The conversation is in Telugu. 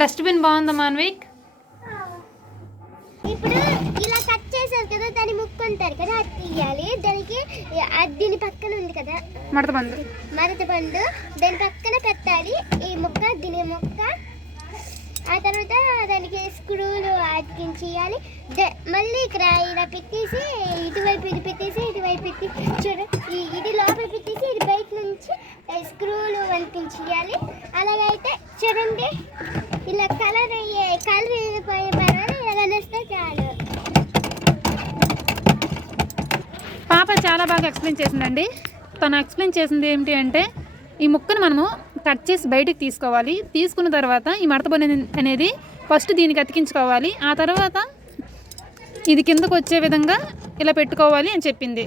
డస్ట్బిన్ బాగుందా మాన్విక్? ఇప్పుడు ఇలా కట్ చేశారు కదా, దాని ముక్క ఉంటారు కదా, అది తీయాలి. దానికి దీని పక్కన ఉంది కదా మడత పండు, దాని పక్కన పెట్టాలి ఈ ముక్క, దీని ముక్క. ఆ తర్వాత దానికి స్క్రూలు అతికించేయాలి. మళ్ళీ ఇక్కడ ఇలా పెట్టేసి ఇటువైపు ఇది పెట్టేసి ఇటువైపు పెట్టి చూడు, ఇది లోపల పెట్టేసి ఇది బయట నుంచి స్క్రూలు అతికించేయాలి. అలాగైతే చూడండి, ఇలా కలర్ అయిపోయే పర్వాలేదు, ఇలా నేస్తే చాలు. పాప చాలా బాగా ఎక్స్ప్లెయిన్ చేసిందండి. తను ఎక్స్ప్లెయిన్ చేసింది ఏమిటి అంటే, ఈ ముక్కను మనము కట్ చేసి బయటికి తీసుకోవాలి. తీసుకున్న తర్వాత ఈ మడతబొని అనేది ఫస్ట్ దీనికి అతికించుకోవాలి. ఆ తర్వాత ఇది కిందకు వచ్చే విధంగా ఇలా పెట్టుకోవాలి అని చెప్పింది.